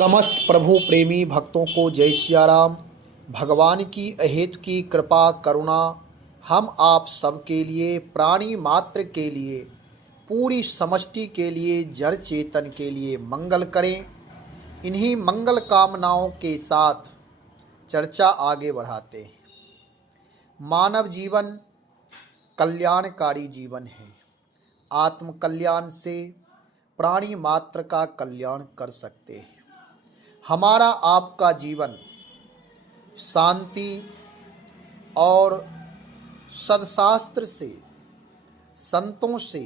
समस्त प्रभु प्रेमी भक्तों को जय सिया राम। भगवान की अहेतु की कृपा करुणा हम आप सबके लिए, प्राणी मात्र के लिए, पूरी समष्टि के लिए, जड़ चेतन के लिए मंगल करें। इन्हीं मंगल कामनाओं के साथ चर्चा आगे बढ़ाते हैं। मानव जीवन कल्याणकारी जीवन है। आत्म कल्याण से प्राणी मात्र का कल्याण कर सकते हैं। हमारा आपका जीवन शांति और सदशास्त्र से, संतों से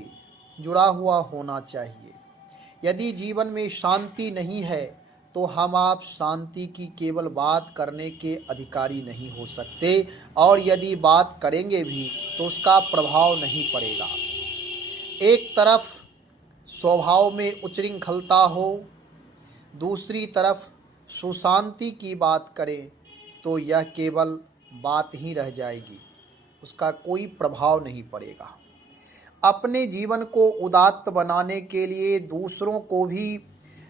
जुड़ा हुआ होना चाहिए। यदि जीवन में शांति नहीं है तो हम आप शांति की केवल बात करने के अधिकारी नहीं हो सकते, और यदि बात करेंगे भी तो उसका प्रभाव नहीं पड़ेगा। एक तरफ स्वभाव में उच्छृंखलता हो, दूसरी तरफ सुशांति की बात करें तो यह केवल बात ही रह जाएगी, उसका कोई प्रभाव नहीं पड़ेगा। अपने जीवन को उदात्त बनाने के लिए दूसरों को भी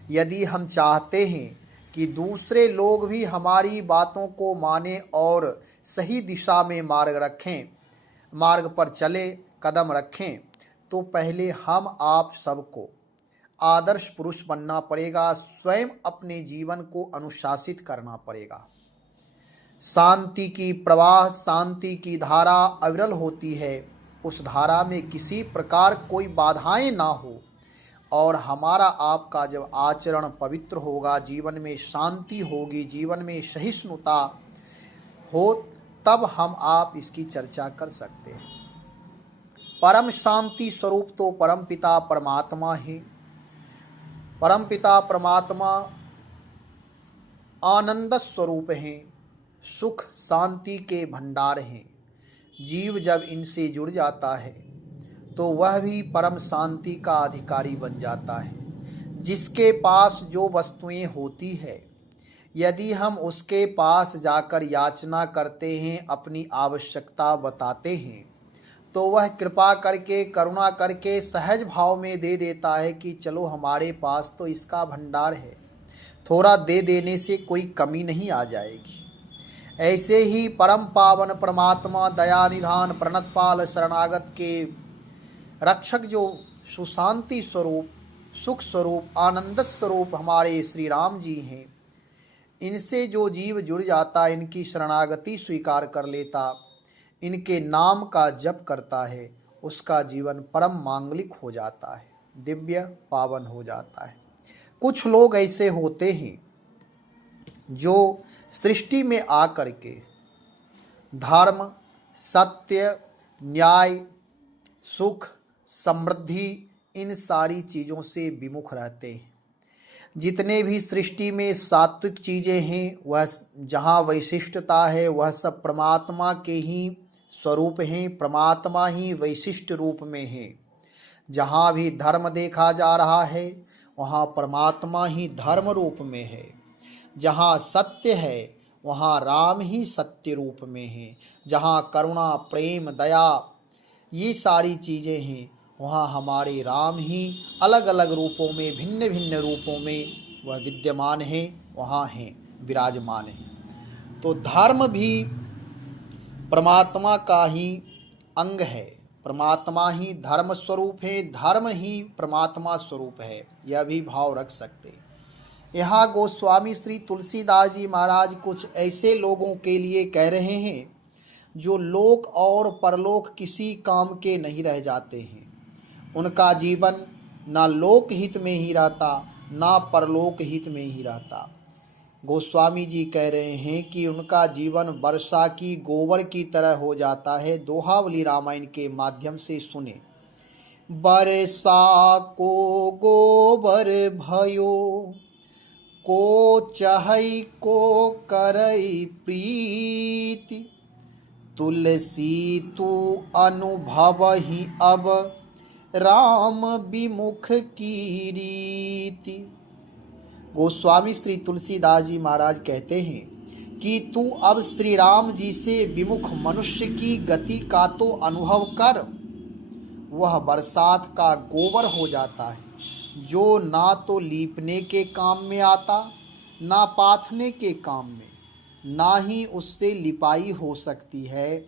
यदि हम चाहते हैं कि दूसरे लोग भी हमारी बातों को माने और सही दिशा में मार्ग पर चले, कदम रखें, तो पहले हम आप सबको आदर्श पुरुष बनना पड़ेगा। स्वयं अपने जीवन को अनुशासित करना पड़ेगा। शांति की प्रवाह, शांति की धारा अविरल होती है। उस धारा में किसी प्रकार कोई बाधाएं ना हो, और हमारा आपका जब आचरण पवित्र होगा, जीवन में शांति होगी, जीवन में सहिष्णुता हो, तब हम आप इसकी चर्चा कर सकते हैं। परम शांति स्वरूप तो परमपिता परमात्मा है। परमपिता परमात्मा आनंद स्वरूप हैं, सुख शांति के भंडार हैं। जीव जब इनसे जुड़ जाता है तो वह भी परम शांति का अधिकारी बन जाता है। जिसके पास जो वस्तुएं होती है, यदि हम उसके पास जाकर याचना करते हैं, अपनी आवश्यकता बताते हैं, तो वह कृपा करके, करुणा करके सहज भाव में दे देता है कि चलो हमारे पास तो इसका भंडार है, थोड़ा दे देने से कोई कमी नहीं आ जाएगी। ऐसे ही परम पावन परमात्मा, दया निधान, प्रणतपाल, शरणागत के रक्षक, जो सुशांति स्वरूप, सुख स्वरूप, आनंद स्वरूप हमारे श्री राम जी हैं, इनसे जो जीव जुड़ जाता, इनकी शरणागति स्वीकार कर लेता, इनके नाम का जप करता है, उसका जीवन परम मांगलिक हो जाता है, दिव्य पावन हो जाता है। कुछ लोग ऐसे होते हैं जो सृष्टि में आकर के धर्म, सत्य, न्याय, सुख, समृद्धि, इन सारी चीज़ों से विमुख रहते हैं। जितने भी सृष्टि में सात्विक चीज़ें हैं, वह जहाँ वैशिष्टता है, वह सब परमात्मा के ही स्वरूप हैं, परमात्मा ही वैशिष्ट रूप में है। जहाँ भी धर्म देखा जा रहा है, वहाँ परमात्मा ही धर्म रूप में है। जहाँ सत्य है, वहाँ राम ही सत्य रूप में है। जहाँ करुणा, प्रेम, दया, ये सारी चीज़ें हैं, वहाँ हमारे राम ही अलग अलग रूपों में, भिन्न भिन्न रूपों में वह विद्यमान हैं, वहाँ हैं, विराजमान हैं। तो धर्म भी परमात्मा का ही अंग है। परमात्मा ही धर्म स्वरूप है, धर्म ही परमात्मा स्वरूप है, यह भी भाव रख सकते। यहाँ गोस्वामी श्री तुलसीदास जी महाराज कुछ ऐसे लोगों के लिए कह रहे हैं जो लोक और परलोक किसी काम के नहीं रह जाते हैं। उनका जीवन ना लोक हित में ही रहता, ना परलोक हित में ही रहता। गोस्वामी जी कह रहे हैं कि उनका जीवन वर्षा की गोबर की तरह हो जाता है। दोहावली रामायण के माध्यम से सुने। बरसा को गोबर भयो, को चहई को करई प्रीति, तुलसी तू अनुभव ही अब राम विमुख की रीति। गोस्वामी श्री तुलसीदास जी महाराज कहते हैं कि तू अब श्री राम जी से विमुख मनुष्य की गति का तो अनुभव कर। वह बरसात का गोबर हो जाता है, जो ना तो लीपने के काम में आता, ना पाथने के काम में, ना ही उससे लिपाई हो सकती है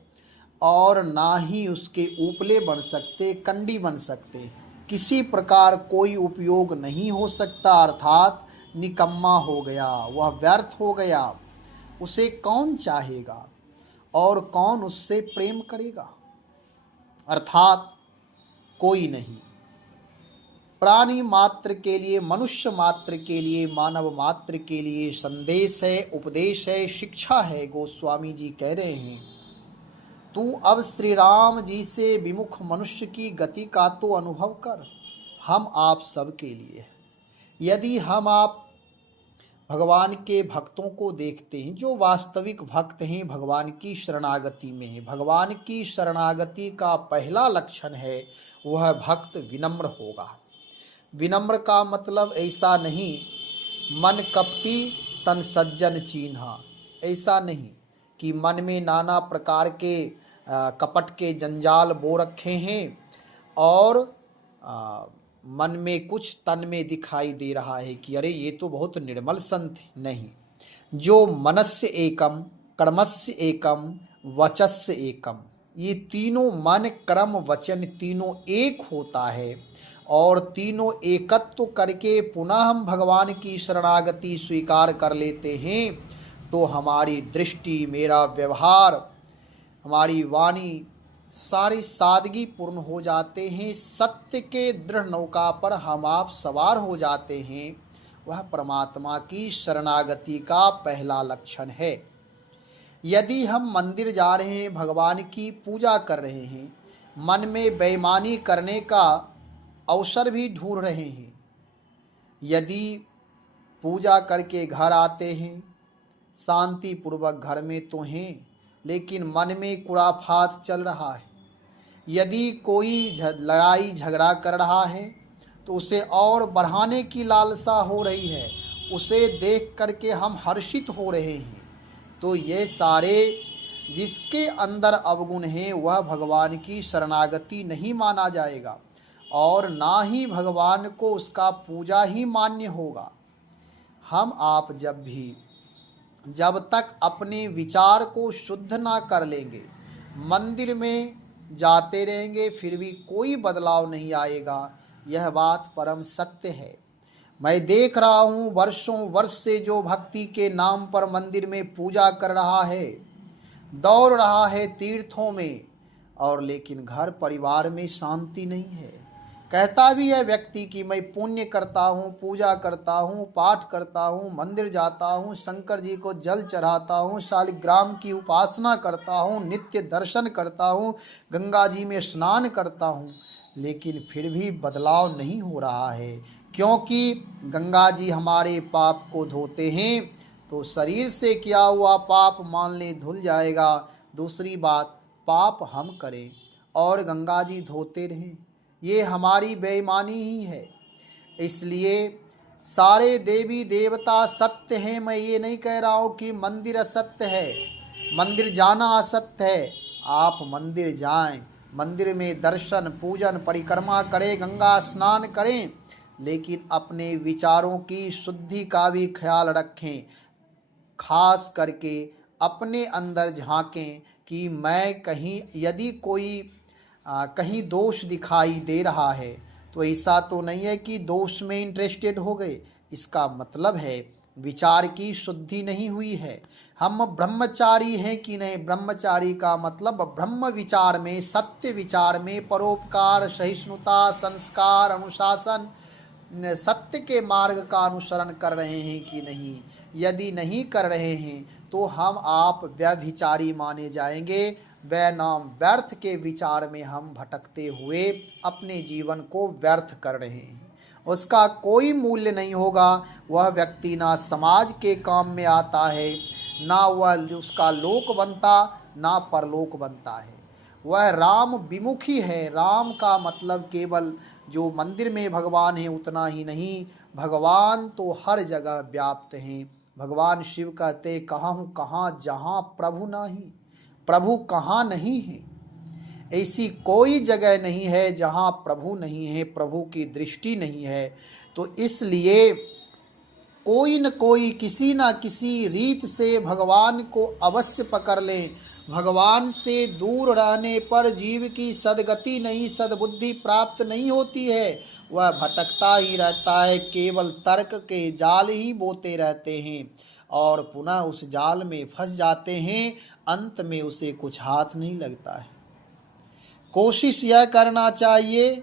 और ना ही उसके उपले बन सकते, कंडी बन सकते। किसी प्रकार कोई उपयोग नहीं हो सकता, अर्थात निकम्मा हो गया, वह व्यर्थ हो गया। उसे कौन चाहेगा और कौन उससे प्रेम करेगा? अर्थात कोई नहीं। प्राणी मात्र के लिए, मनुष्य मात्र के लिए, मानव मात्र के लिए संदेश है, उपदेश है, शिक्षा है। गोस्वामी जी कह रहे हैं, तू अब श्री राम जी से विमुख मनुष्य की गति का तो अनुभव कर। हम आप सब के लिए है। यदि हम आप भगवान के भक्तों को देखते हैं, जो वास्तविक भक्त हैं, भगवान की शरणागति में हैं। भगवान की शरणागति का पहला लक्षण है वह भक्त विनम्र होगा। विनम्र का मतलब ऐसा नहीं मन कपटी तन सज्जन चीन्हा, ऐसा नहीं कि मन में नाना प्रकार के कपट के जंजाल बो रखे हैं और मन में कुछ तन में दिखाई दे रहा है कि अरे ये तो बहुत निर्मल संत है। नहीं, जो मनस्य एकम, कर्मस्य एकम, वचस्य एकम, ये तीनों मन कर्म वचन तीनों एक होता है और तीनों एकत्व करके पुनः हम भगवान की शरणागति स्वीकार कर लेते हैं तो हमारी दृष्टि, मेरा व्यवहार, हमारी वाणी सारी सादगी पूर्ण हो जाते हैं। सत्य के दृढ़ नौका पर हम आप सवार हो जाते हैं। वह परमात्मा की शरणागति का पहला लक्षण है। यदि हम मंदिर जा रहे हैं, भगवान की पूजा कर रहे हैं, मन में बेईमानी करने का अवसर भी ढूंढ रहे हैं, यदि पूजा करके घर आते हैं, शांति पूर्वक घर में तो हैं लेकिन मन में कुराफात चल रहा है, यदि कोई लड़ाई झगड़ा कर रहा है तो उसे और बढ़ाने की लालसा हो रही है, उसे देख करके हम हर्षित हो रहे हैं, तो ये सारे जिसके अंदर अवगुण हैं वह भगवान की शरणागति नहीं माना जाएगा और ना ही भगवान को उसका पूजा ही मान्य होगा। हम आप जब तक अपने विचार को शुद्ध ना कर लेंगे, मंदिर में जाते रहेंगे फिर भी कोई बदलाव नहीं आएगा। यह बात परम सत्य है। मैं देख रहा हूँ वर्षों वर्ष से जो भक्ति के नाम पर मंदिर में पूजा कर रहा है, दौड़ रहा है तीर्थों में, और लेकिन घर परिवार में शांति नहीं है। कहता भी है व्यक्ति कि मैं पुण्य करता हूँ, पूजा करता हूँ, पाठ करता हूँ, मंदिर जाता हूँ, शंकर जी को जल चढ़ाता हूँ, शालिग्राम की उपासना करता हूँ, नित्य दर्शन करता हूँ, गंगा जी में स्नान करता हूँ, लेकिन फिर भी बदलाव नहीं हो रहा है। क्योंकि गंगा जी हमारे पाप को धोते हैं तो शरीर से किया हुआ पाप मान ले धुल जाएगा। दूसरी बात, पाप हम करें और गंगा जी धोते रहें, ये हमारी बेईमानी ही है। इसलिए सारे देवी देवता सत्य हैं। मैं ये नहीं कह रहा हूँ कि मंदिर असत्य है, मंदिर जाना असत्य है। आप मंदिर जाएं, मंदिर में दर्शन, पूजन, परिक्रमा करें, गंगा स्नान करें, लेकिन अपने विचारों की शुद्धि का भी ख्याल रखें। खास करके अपने अंदर झांकें कि मैं कहीं, यदि कोई कहीं दोष दिखाई दे रहा है तो ऐसा तो नहीं है कि दोष में इंटरेस्टेड हो गए। इसका मतलब है विचार की शुद्धि नहीं हुई है। हम ब्रह्मचारी हैं कि नहीं, ब्रह्मचारी का मतलब ब्रह्म विचार में, सत्य विचार में, परोपकार, सहिष्णुता, संस्कार, अनुशासन, सत्य के मार्ग का अनुसरण कर रहे हैं कि नहीं। यदि नहीं कर रहे हैं तो हम आप व्यभिचारी माने जाएंगे। वह नाम व्यर्थ के विचार में हम भटकते हुए अपने जीवन को व्यर्थ कर रहे हैं, उसका कोई मूल्य नहीं होगा। वह व्यक्ति ना समाज के काम में आता है, ना वह उसका लोक बनता, ना परलोक बनता है। वह राम विमुखी है। राम का मतलब केवल जो मंदिर में भगवान है उतना ही नहीं, भगवान तो हर जगह व्याप्त हैं। भगवान शिव कहते, कहाँ हूँ कहाँ जहाँ प्रभु नहीं, प्रभु कहाँ नहीं है। ऐसी कोई जगह नहीं है जहाँ प्रभु नहीं है, प्रभु की दृष्टि नहीं है। तो इसलिए कोई न कोई किसी न किसी रीत से भगवान को अवश्य पकड़ ले। भगवान से दूर रहने पर जीव की सद्गति नहीं, सद्बुद्धि प्राप्त नहीं होती है। वह भटकता ही रहता है, केवल तर्क के जाल ही बोते रहते हैं और पुनः उस जाल में फंस जाते हैं। अंत में उसे कुछ हाथ नहीं लगता है। कोशिश यह करना चाहिए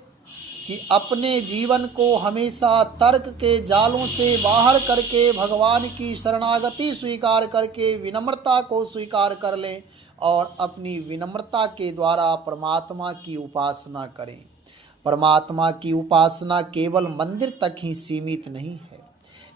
कि अपने जीवन को हमेशा तर्क के जालों से बाहर करके भगवान की शरणागति स्वीकार करके विनम्रता को स्वीकार कर लें और अपनी विनम्रता के द्वारा परमात्मा की उपासना करें। परमात्मा की उपासना केवल मंदिर तक ही सीमित नहीं है।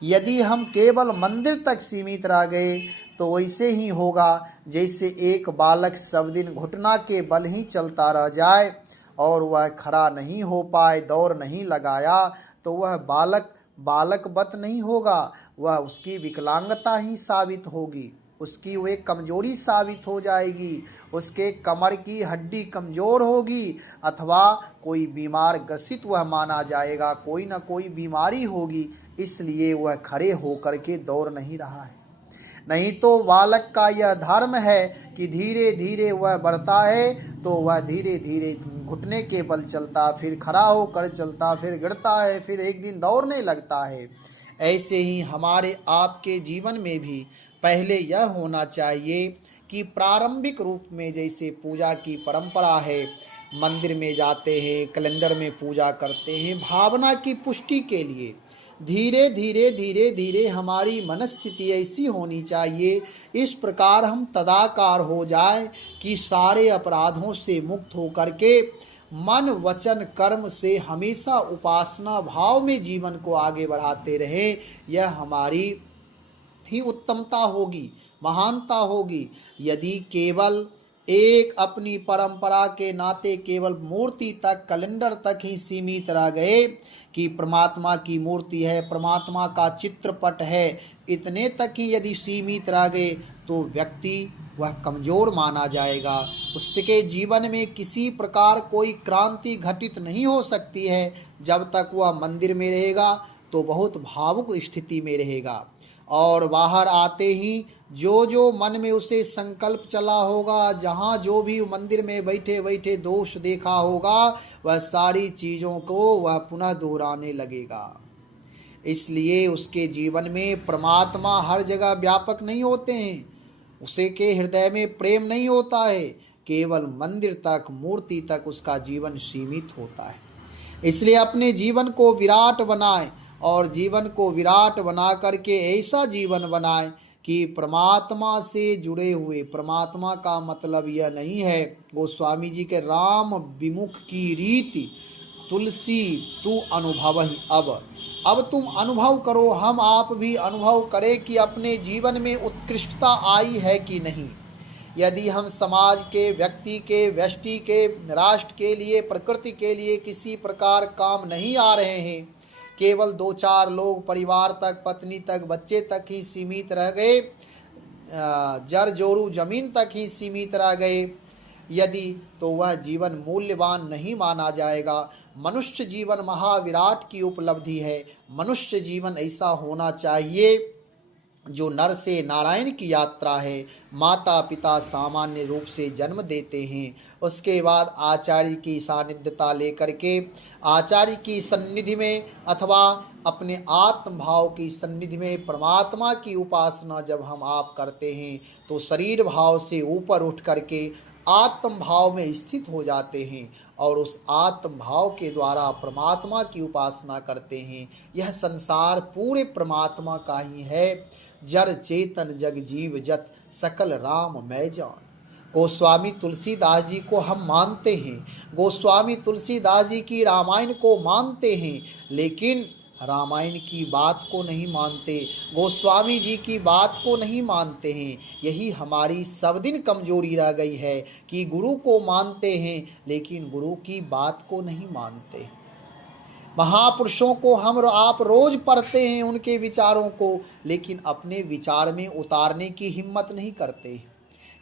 यदि हम केवल मंदिर तक सीमित रह गए तो वैसे ही होगा जैसे एक बालक सब दिन घुटना के बल ही चलता रह जाए और वह खड़ा नहीं हो पाए, दौड़ नहीं लगाया, तो वह बालक बत नहीं होगा, वह उसकी विकलांगता ही साबित होगी, उसकी वह कमजोरी साबित हो जाएगी, उसके कमर की हड्डी कमज़ोर होगी अथवा कोई बीमार ग्रसित वह माना जाएगा, कोई ना कोई बीमारी होगी, इसलिए वह खड़े होकर के दौड़ नहीं रहा है। नहीं तो बालक का यह धर्म है कि धीरे धीरे वह बढ़ता है तो वह धीरे धीरे घुटने के बल चलता, फिर खड़ा होकर चलता, फिर गिरता है, फिर एक दिन दौड़ने लगता है। ऐसे ही हमारे आपके जीवन में भी पहले यह होना चाहिए कि प्रारंभिक रूप में जैसे पूजा की परंपरा है, मंदिर में जाते हैं, कैलेंडर में पूजा करते हैं, भावना की पुष्टि के लिए धीरे धीरे हमारी मनस्थिति ऐसी होनी चाहिए, इस प्रकार हम तदाकार हो जाए कि सारे अपराधों से मुक्त होकर के मन वचन कर्म से हमेशा उपासना भाव में जीवन को आगे बढ़ाते रहें। यह हमारी ही उत्तमता होगी, महानता होगी। यदि केवल एक अपनी परंपरा के नाते केवल मूर्ति तक, कैलेंडर तक ही सीमित रह गए कि परमात्मा की मूर्ति है, परमात्मा का चित्रपट है, इतने तक ही यदि सीमित रह गए तो व्यक्ति वह कमज़ोर माना जाएगा। उसके जीवन में किसी प्रकार कोई क्रांति घटित नहीं हो सकती है। जब तक वह मंदिर में रहेगा तो बहुत भावुक स्थिति में रहेगा और बाहर आते ही जो मन में उसे संकल्प चला होगा, जहाँ जो भी मंदिर में बैठे बैठे दोष देखा होगा, वह सारी चीज़ों को वह पुनः दोहराने लगेगा। इसलिए उसके जीवन में परमात्मा हर जगह व्यापक नहीं होते हैं, उसे के हृदय में प्रेम नहीं होता है, केवल मंदिर तक, मूर्ति तक उसका जीवन सीमित होता है। इसलिए अपने जीवन को विराट बनाए और जीवन को विराट बना करके ऐसा जीवन बनाए कि परमात्मा से जुड़े हुए, परमात्मा का मतलब यह नहीं है, गोस्वामी जी के राम विमुख की रीति तुलसी तू अनुभव ही अब तुम अनुभव करो, हम आप भी अनुभव करें कि अपने जीवन में उत्कृष्टता आई है कि नहीं। यदि हम समाज के, व्यक्ति के, व्यष्टि के, राष्ट्र के लिए, प्रकृति के लिए किसी प्रकार काम नहीं आ रहे हैं, केवल 2-4 लोग परिवार तक, पत्नी तक, बच्चे तक ही सीमित रह गए, जर जोरू जमीन तक ही सीमित रह गए यदि, तो वह जीवन मूल्यवान नहीं माना जाएगा। मनुष्य जीवन महाविराट की उपलब्धि है। मनुष्य जीवन ऐसा होना चाहिए जो नर से नारायण की यात्रा है। माता पिता सामान्य रूप से जन्म देते हैं, उसके बाद आचार्य की सानिध्यता लेकर के, आचार्य की सन्निधि में अथवा अपने आत्म भाव की सन्निधि में परमात्मा की उपासना जब हम आप करते हैं तो शरीर भाव से ऊपर उठ करके आत्म भाव में स्थित हो जाते हैं और उस आत्म भाव के द्वारा परमात्मा की उपासना करते हैं। यह संसार पूरे परमात्मा का ही है। जर चेतन जग जीव जत सकल राम मैं जान। गोस्वामी तुलसीदास जी को हम मानते हैं, गोस्वामी तुलसीदास जी की रामायण को मानते हैं, लेकिन रामायण की बात को नहीं मानते, गोस्वामी जी की बात को नहीं मानते हैं। यही हमारी सब दिन कमजोरी रह गई है कि गुरु को मानते हैं लेकिन गुरु की बात को नहीं मानते। महापुरुषों को हम आप रोज पढ़ते हैं, उनके विचारों को, लेकिन अपने विचार में उतारने की हिम्मत नहीं करते।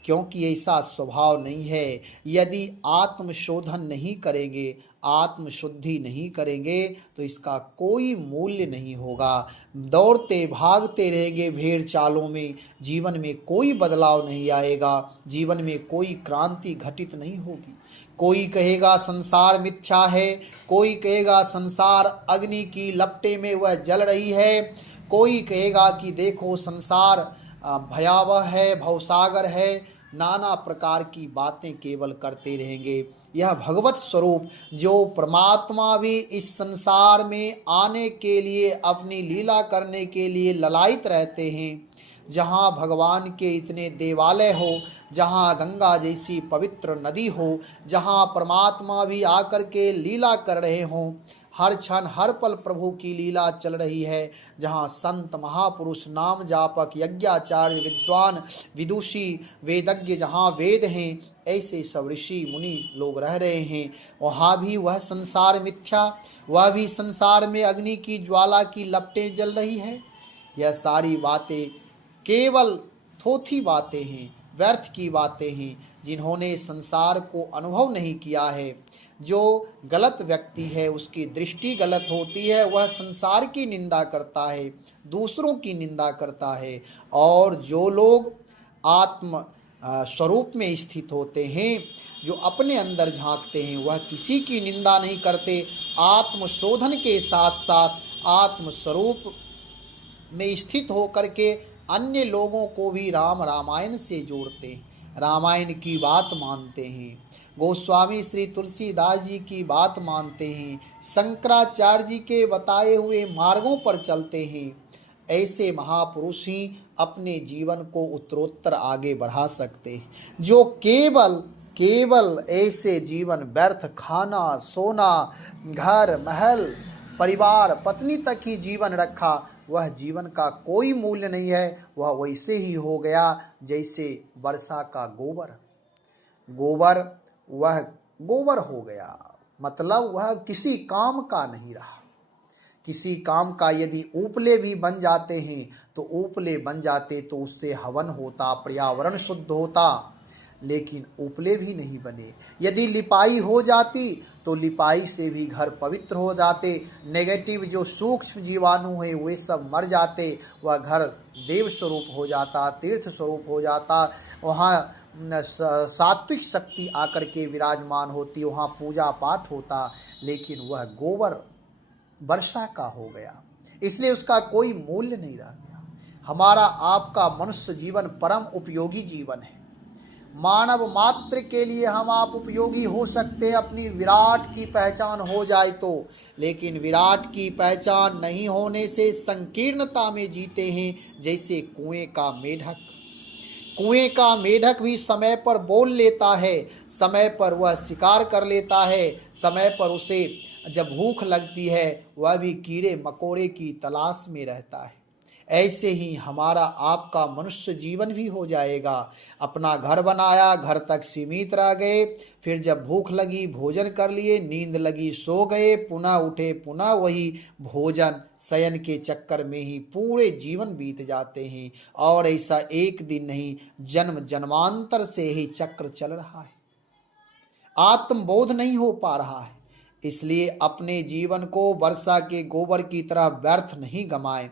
क्योंकि ऐसा स्वभाव नहीं है। यदि आत्मशोधन नहीं करेंगे, आत्मशुद्धि नहीं करेंगे तो इसका कोई मूल्य नहीं होगा। दौड़ते भागते रहेंगे भेड़ चालों में, जीवन में कोई बदलाव नहीं आएगा, जीवन में कोई क्रांति घटित नहीं होगी। कोई कहेगा संसार मिथ्या है, कोई कहेगा संसार अग्नि की लपटे में वह जल रही है, कोई कहेगा कि देखो संसार भयावह है, भवसागर है। नाना प्रकार की बातें केवल करते रहेंगे। यह भगवत स्वरूप जो परमात्मा भी इस संसार में आने के लिए, अपनी लीला करने के लिए ललायित रहते हैं। जहाँ भगवान के इतने देवालय हो, जहाँ गंगा जैसी पवित्र नदी हो, जहाँ परमात्मा भी आकर के लीला कर रहे हों, हर क्षण हर पल प्रभु की लीला चल रही है, जहाँ संत महापुरुष नाम जापक यज्ञाचार्य विद्वान विदुषी वेदज्ञ जहाँ वेद हैं, ऐसे सब ऋषि मुनि लोग रह रहे हैं, वहाँ भी वह संसार मिथ्या, वह भी संसार में अग्नि की ज्वाला की लपटें जल रही है। यह सारी बातें केवल थोथी बातें हैं, व्यर्थ की बातें हैं। जिन्होंने संसार को अनुभव नहीं किया है, जो गलत व्यक्ति है उसकी दृष्टि गलत होती है, वह संसार की निंदा करता है, दूसरों की निंदा करता है। और जो लोग आत्म स्वरूप में स्थित होते हैं, जो अपने अंदर झांकते हैं, वह किसी की निंदा नहीं करते। आत्मशोधन के साथ साथ आत्म स्वरूप में स्थित होकर के अन्य लोगों को भी राम रामायण से जोड़ते हैं, रामायण की बात मानते हैं, गोस्वामी श्री तुलसीदास जी की बात मानते हैं, शंकराचार्य जी के बताए हुए मार्गों पर चलते हैं। ऐसे महापुरुष ही अपने जीवन को उत्तरोत्तर आगे बढ़ा सकते हैं। जो केवल ऐसे जीवन व्यर्थ, खाना सोना, घर महल परिवार पत्नी तक ही जीवन रखा, वह जीवन का कोई मूल्य नहीं है। वह वैसे ही हो गया जैसे वर्षा का गोबर वह गोबर हो गया, मतलब वह किसी काम का नहीं रहा। किसी काम का यदि उपले भी बन जाते हैं तो उपले बन जाते तो उससे हवन होता, पर्यावरण शुद्ध होता, लेकिन उपले भी नहीं बने। यदि लिपाई हो जाती तो लिपाई से भी घर पवित्र हो जाते, नेगेटिव जो सूक्ष्म जीवाणु हैं वे सब मर जाते, वह घर देव स्वरूप हो जाता, तीर्थ स्वरूप हो जाता, वहाँ सात्विक शक्ति आकर के विराजमान होती, वहाँ पूजा पाठ होता। लेकिन वह गोबर वर्षा का हो गया, इसलिए उसका कोई मूल्य नहीं रह गया। हमारा आपका मनुष्य जीवन परम उपयोगी जीवन है। मानव मात्र के लिए हम आप उपयोगी हो सकते हैं, अपनी विराट की पहचान हो जाए तो, लेकिन विराट की पहचान नहीं होने से संकीर्णता में जीते हैं। जैसे कुएं का मेढक भी समय पर बोल लेता है, समय पर वह शिकार कर लेता है, समय पर उसे जब भूख लगती है वह भी कीड़े मकोड़े की तलाश में रहता है। ऐसे ही हमारा आपका मनुष्य जीवन भी हो जाएगा। अपना घर बनाया, घर तक सीमित रह गए, फिर जब भूख लगी भोजन कर लिए, नींद लगी सो गए, पुनः उठे पुनः वही भोजन, शयन के चक्कर में ही पूरे जीवन बीत जाते हैं। और ऐसा एक दिन नहीं, जन्म जन्मांतर से ही चक्र चल रहा है, आत्मबोध नहीं हो पा रहा है। इसलिए अपने जीवन को वर्षा के गोबर की तरह व्यर्थ नहीं गमाएं,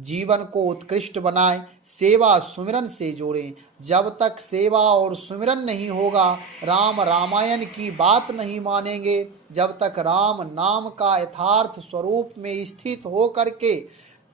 जीवन को उत्कृष्ट बनाएं, सेवा सुमिरन से जोड़ें। जब तक सेवा और सुमिरन नहीं होगा, राम रामायण की बात नहीं मानेंगे, जब तक राम नाम का यथार्थ स्वरूप में स्थित होकर के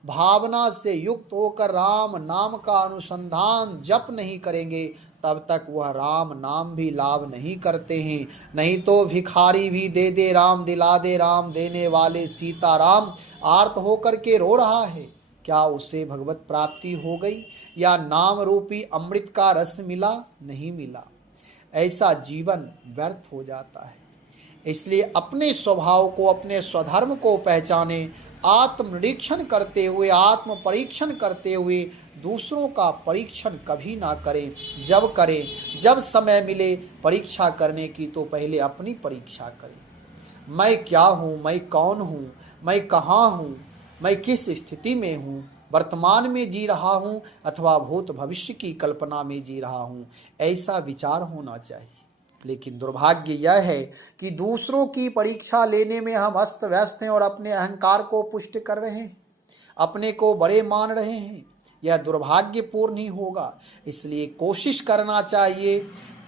भावना से युक्त होकर राम नाम का अनुसंधान जप नहीं करेंगे, तब तक वह राम नाम भी लाभ नहीं करते हैं। नहीं तो भिखारी भी दे दे राम, दिला दे राम, देने वाले सीताराम आर्त होकर के रो रहा है। क्या उससे भगवत प्राप्ति हो गई या नाम रूपी अमृत का रस मिला? नहीं मिला। ऐसा जीवन व्यर्थ हो जाता है। इसलिए अपने स्वभाव को, अपने स्वधर्म को पहचाने, आत्मनिरीक्षण करते हुए, आत्म परीक्षण करते हुए दूसरों का परीक्षण कभी ना करें। जब करें, जब समय मिले परीक्षा करने की, तो पहले अपनी परीक्षा करें। मैं क्या हूँ, मैं कौन हूँ, मैं कहाँ हूँ, मैं किस स्थिति में हूँ, वर्तमान में जी रहा हूँ अथवा भूत भविष्य की कल्पना में जी रहा हूँ, ऐसा विचार होना चाहिए। लेकिन दुर्भाग्य यह है कि दूसरों की परीक्षा लेने में हम अस्त व्यस्त हैं और अपने अहंकार को पुष्ट कर रहे हैं, अपने को बड़े मान रहे हैं। यह दुर्भाग्यपूर्ण ही होगा। इसलिए कोशिश करना चाहिए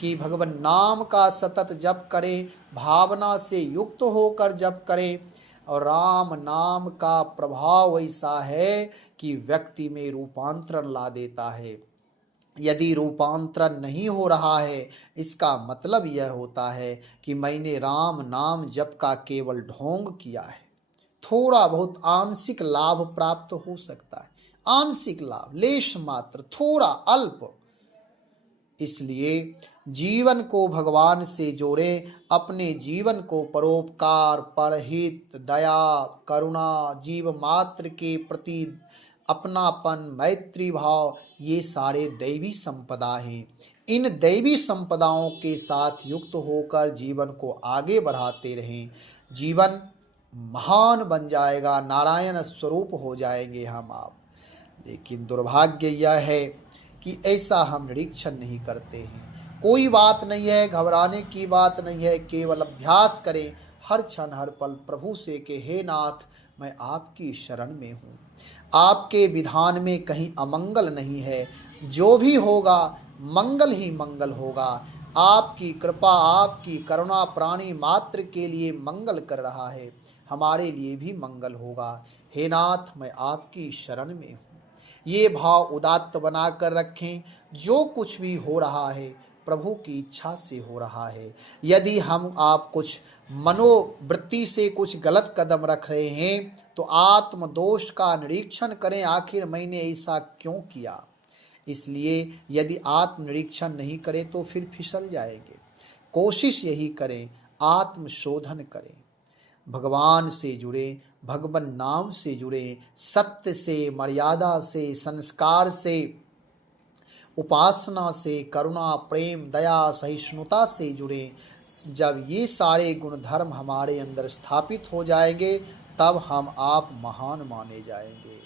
कि भगवान नाम का सतत जप करें, भावना से युक्त होकर जप करें। और राम नाम का प्रभाव ऐसा है कि व्यक्ति में रूपांतरण ला देता है। यदि रूपांतरण नहीं हो रहा है, इसका मतलब यह होता है कि मैंने राम नाम जप का केवल ढोंग किया है। थोड़ा बहुत आंशिक लाभ प्राप्त हो सकता है, आंशिक लाभ, लेश मात्र, थोड़ा अल्प। इसलिए जीवन को भगवान से जोड़ें, अपने जीवन को परोपकार, परहित, दया, करुणा, जीव मात्र के प्रति अपनापन, मैत्री भाव, ये सारे दैवी संपदा हैं। इन दैवी संपदाओं के साथ युक्त होकर जीवन को आगे बढ़ाते रहें। जीवन महान बन जाएगा, नारायण स्वरूप हो जाएंगे हम आप। लेकिन दुर्भाग्य यह है कि ऐसा हम निरीक्षण नहीं करते हैं। कोई बात नहीं है, घबराने की बात नहीं है, केवल अभ्यास करें हर क्षण हर पल प्रभु से कि हे नाथ, मैं आपकी शरण में हूँ। आपके विधान में कहीं अमंगल नहीं है, जो भी होगा मंगल ही मंगल होगा। आपकी कृपा, आपकी करुणा प्राणी मात्र के लिए मंगल कर रहा है, हमारे लिए भी मंगल होगा। हे नाथ, मैं आपकी शरण में हूँ। ये भाव उदात्त बनाकर रखें। जो कुछ भी हो रहा है प्रभु की इच्छा से हो रहा है। यदि हम आप कुछ मनोवृत्ति से कुछ गलत कदम रख रहे हैं तो आत्मदोष का निरीक्षण करें, आखिर मैंने ऐसा क्यों किया। इसलिए यदि आत्मनिरीक्षण नहीं करें तो फिर फिसल जाएंगे। कोशिश यही करें, आत्मशोधन करें, भगवान से जुड़े, भगवान नाम से जुड़े, सत्य से, मर्यादा से, संस्कार से, उपासना से, करुणा, प्रेम, दया, सहिष्णुता से जुड़े। जब ये सारे गुण धर्म हमारे अंदर स्थापित हो जाएंगे तब हम आप महान माने जाएंगे।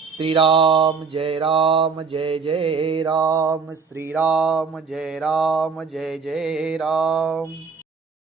श्री राम जय राम, जय जय राम। श्री राम जय राम, जय जय राम।